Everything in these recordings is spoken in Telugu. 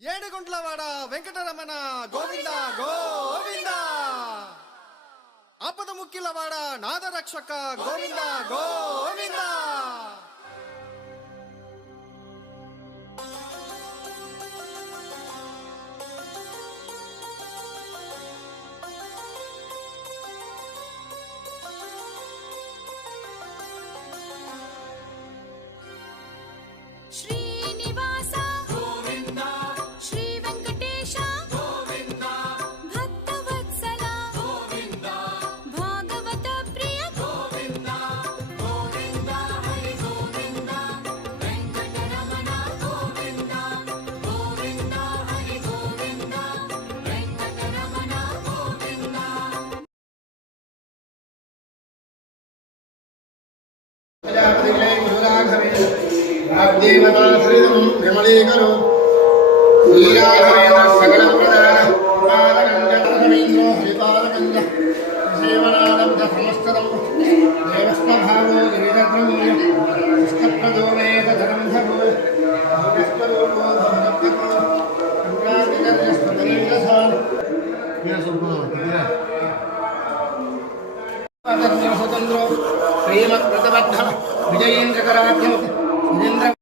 ఏడుగుంట్లవాడ వెంకటరమణ గోవింద గోవింద. ఆపద ముక్కిలవాడ నాదరక్షక గోవింద గోవింద. विमलीकरो लीलाधरेन्द्र सकलं प्रदान पादगंजरवीन्द्रो हरिपादगंज जीवनानंद समस्तदं देवस्वभावो गिरिरद्रमूल पुष्टप्रदोमेत धनं धरो भगस्तरूपो भगवत्तको अनुरागितस्वतरेन्द्रसार क्या सुबह किया आदर्श स्वतंत्रो प्रेमप्रतबद्ध विजयेन्द्रकराभ्यं विजेन्द्र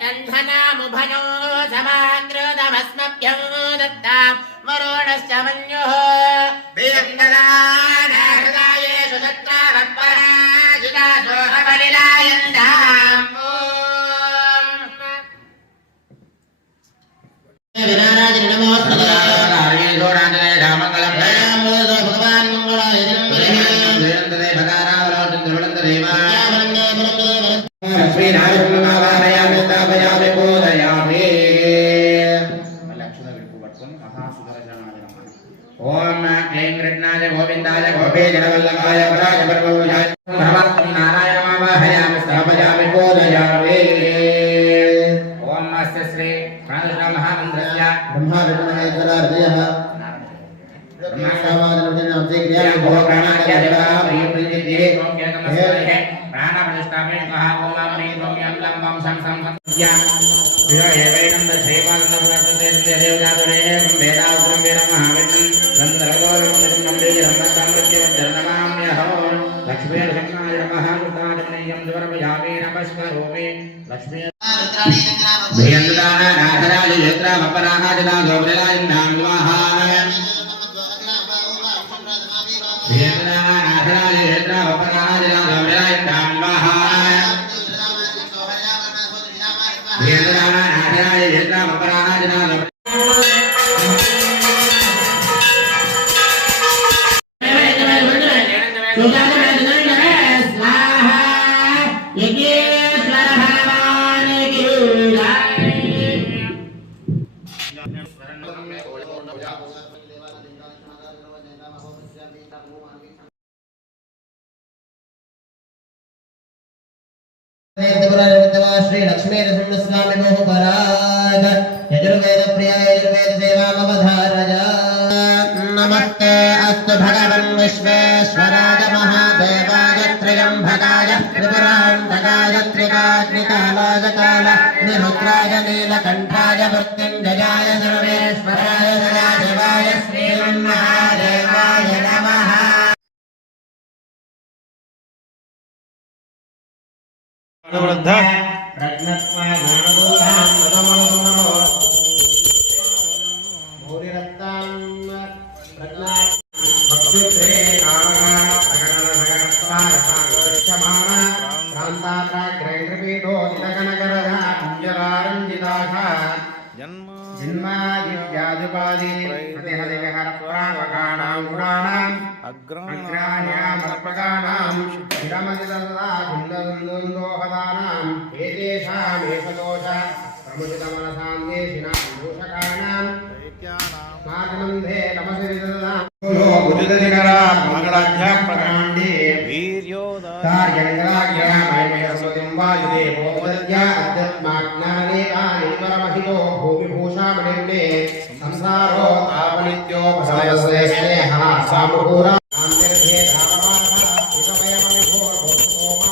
कंधनामुभयो समाकृतमस्मभ्यो दत्तां वरुणश्च मन्युः हृदायेषु दत्तावत्पराजितासो अबलिलायन्ताम् विनाराजि नमोस्तुते भगवान् मंगलाय ओम क्लीं कृष्णाय गोविंदाय गोपी जनवल्लभाय वराय परमभुजाय नारायण नमामि स्थापयामि पूजयामि ओम अस्य श्री प्राणकृष्ण महामन्त्रस्य ब्रह्मा विष्णुमहेश्वरः ब्रह्मावादनोदिनं श्रीक्रिया भोगानाख्य देवा प्रियप्रियति ओम केतमस्ते प्राणप्रतिष्ठापने स्वाहा ओम अमृ ओम यं लं वं शं सं संज्ञा एवैनं देवानन्दवर्तते देवजातरे वेदा उग्रं वीरं महाविष्णुं गन्धर्वोर्वन्दनं नम्बेयं नमाम्यहं लक्ष्मीर्घटनाय नमः कृष्णाजमनीयं द्वारपयामि नमस्करोमि लक्ष्मी भियन्ददानाराधनाय यत्रामपराहादिना गोब्रलायन्दां स्वाहा भियन्ददानाराधनाय यत्रामपराहादिना गोब्रलायन्दां स्वाहा भियन्ददानाराधनाय यत्रामपराहादिना श्री लक्ष्मी नरसिंहस्वामी मोहपराग यजुर्वेद प्रिय यजुर्वेद सेवामवधारय नमस्ते अस्तु भगवन् विश्वेश्वराय महादेवाय त्र्यम्बकाय त्रिपुरान्तकाय त्रिकाग्निकालाय काल निरुद्राय नीलकण्ठाय मृत्युञ्जयाय सर्वेश्वराय सदाशिवाय श्रीमन्महादेवाय नमः रत्नत्वा ज्ञानदोषां प्रथममसुमनो भूरिरत्तां रत्नात् भक्तित्रे कामः प्रकरणसगरत्वारसागरश्चमाना प्रान्ताग्रैन्द्रपीठो तिलकनगरधा कुञ्जरारञ्जिताशा जन्मादित्यादिपादि प्रतिहरिविहरप्रावकाणां गुणानाम् अग्राण्यामर्पकाणां विरमजितसदा कुन्दोहदानाम् एतेषामेकदोष प्रमुदितमनसां देशिनां दोषकाणां मागमन्धे नमसिरिददाम् मंगलाध्यात्मकाण्डे वीर्योदार्यङ्गलाज्ञामयमयस्वतिं वायुदेवो वदत्या अध्यात्माज्ञाने आनिवरमहितो भूमिभूषामणिर्मे संसारो तापनित्यो भसयस्ते स्नेहः सामुपूरा आन्तर्भे धारवासः स्थितमयमनिभोर्भोर्भोमा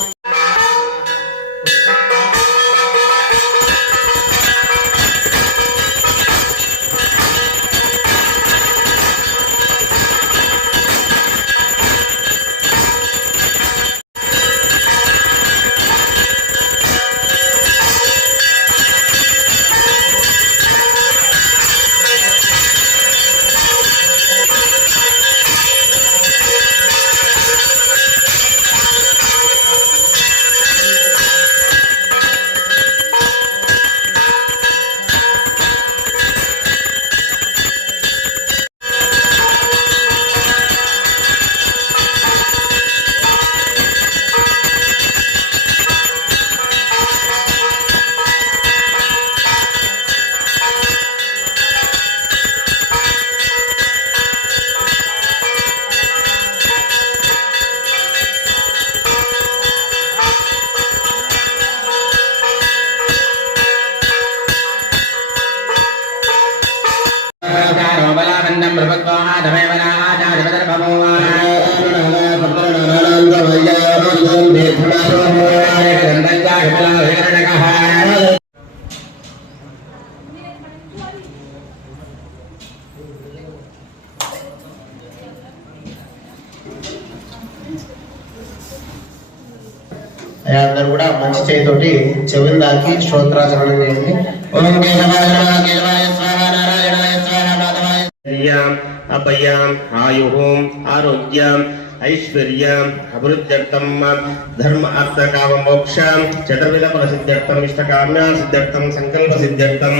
అందరూ కూడా మంచి చేతితోటి చెవులు దాకి స్తోత్రాచరణ చేయండి. ఓం కేశవాయ నమః, కేశవాయ స్వాహ, నారాయణాయ స్వాహ, మాధవాయ అభయం ఆయుః ఆరోగ్యం ఐశ్వర్యం అభివృద్ధ్యర్థం ధర్మ అర్థ కామ మోక్ష చతుర్విధ ఫల సిద్ధ్యర్థం ఇష్టకామ్య సిద్ధ్యర్థం సంకల్ప సిద్ధ్యర్థం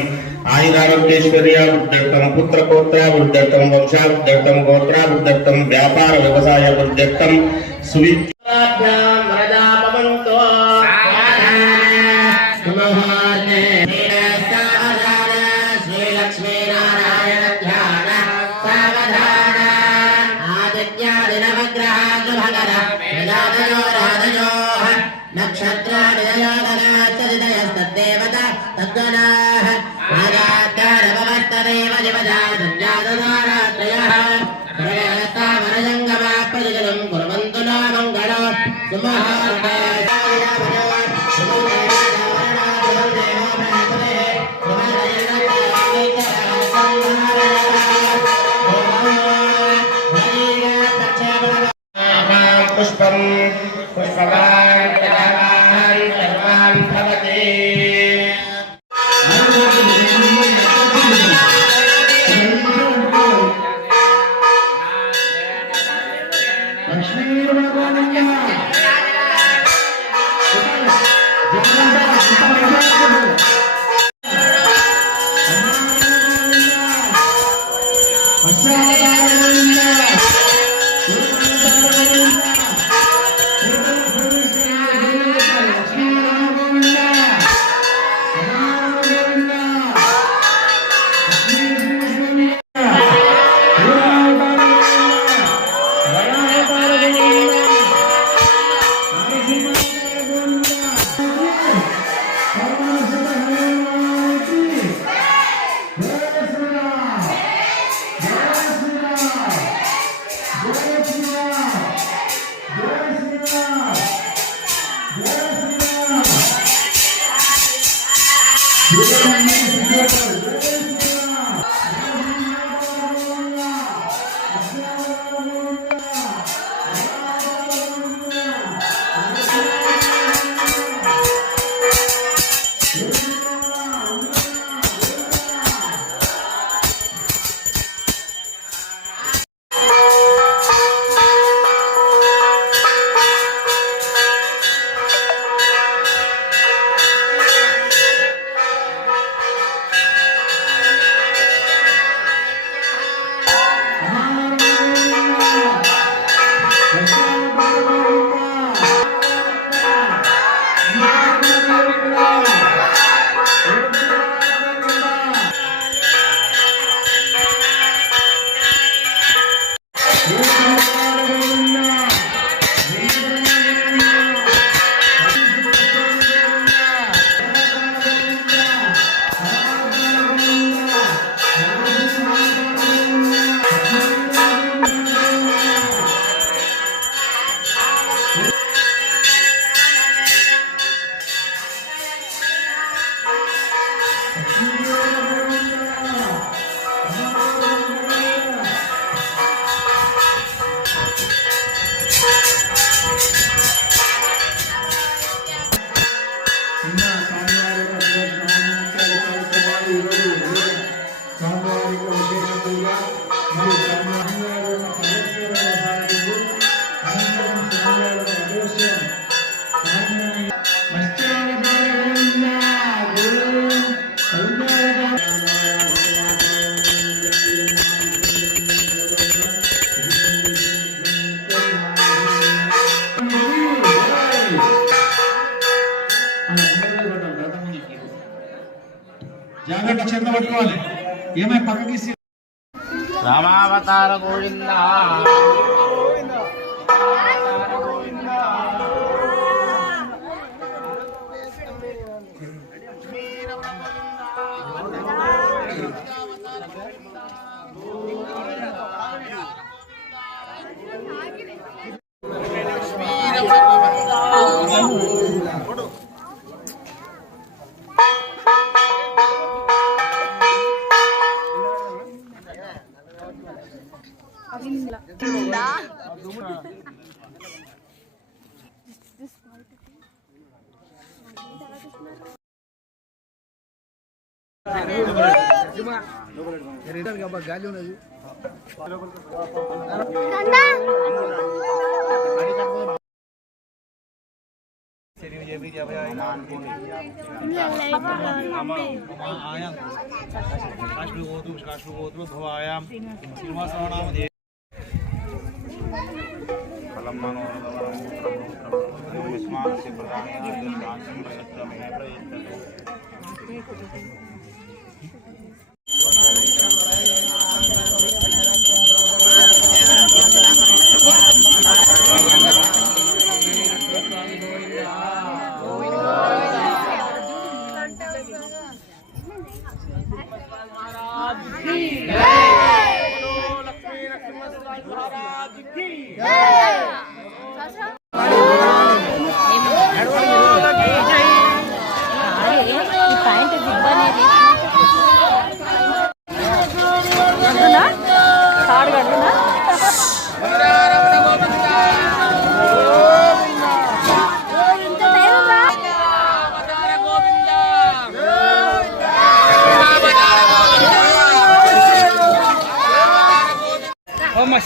ఆయురారోగ్యేశ్వర్యాభివృద్ధ్యర్థం పుత్ర పౌత్రాభివృద్ధ్యర్థం వంశాభివృద్ధ్యర్థం గోత్రాభివృద్ధ్యర్థం వ్యాపార వ్యవసాయ అభివృద్ధ్యర్థం సువిద్యాభ్యాం వరదా భవంతు శ్రీ లక్ష్మీ నారాయణ ధ్యాన సావధాన ఆదిత్యాది నవగ్రహాలు భగర ప్రజాదయో రాధయో నక్షత్రాదిదయోదనాచరితయస్తద్దేవత తద్గణాః ఆదాత్యారభవస్తదేవ దివజాధన్యాదనారాత్రయः ప్రవేశతావరజంగమా పరిజనం కుర్వంతు నా మంగళం సుమహార్తే పుష్పం పుష్పవాన్ ప్రజావాన్ సర్వాన్ భవతి. జాగ్రత్త చేత పట్టుకోవాలి. ఏమై పక్కకి రామావతార గోవింద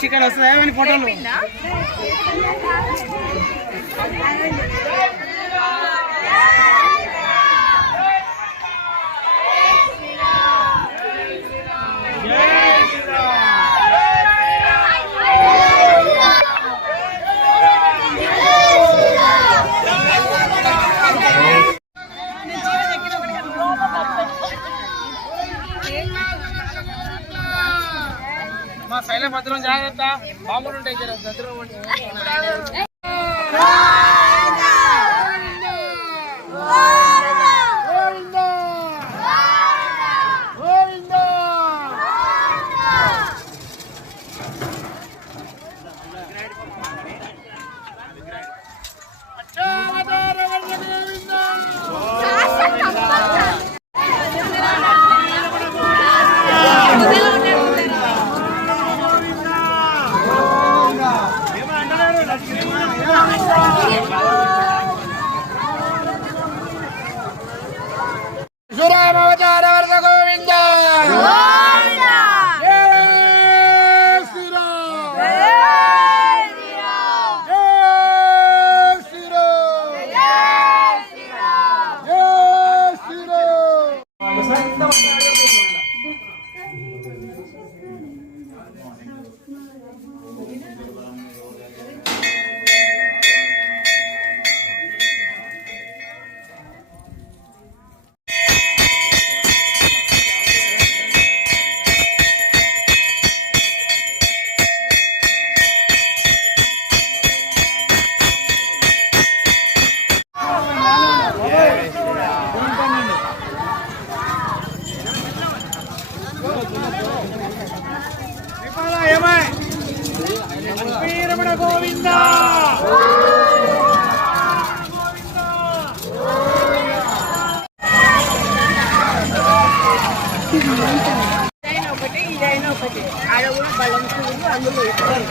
ఇక్కడ వస్తాయని ఫోటోలు మా శైల భద్రం జాగ్రత్త బాంబులు ఉంటాయి భద్రం రమణ గోవింద ఒకటి ఇదైనా ఒకటి ఆడ కూడా బలం అందులో ఇస్తారు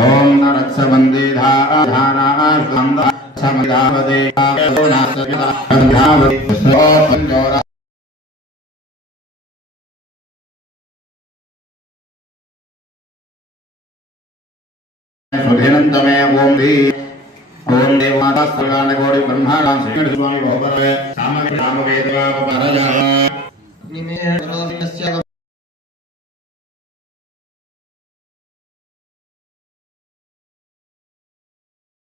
ఓం నరత్సవందేధా ధారార్ధంద సమయావదే నాసవిదావదే సోపంజోర సుధినంతమే ఓం ది ఓం దేవమాతా సర్వాణ గౌరీ బ్రహ్మాణం శ్రీ స్వామి భవపరవే సామవేద పరజా నిమే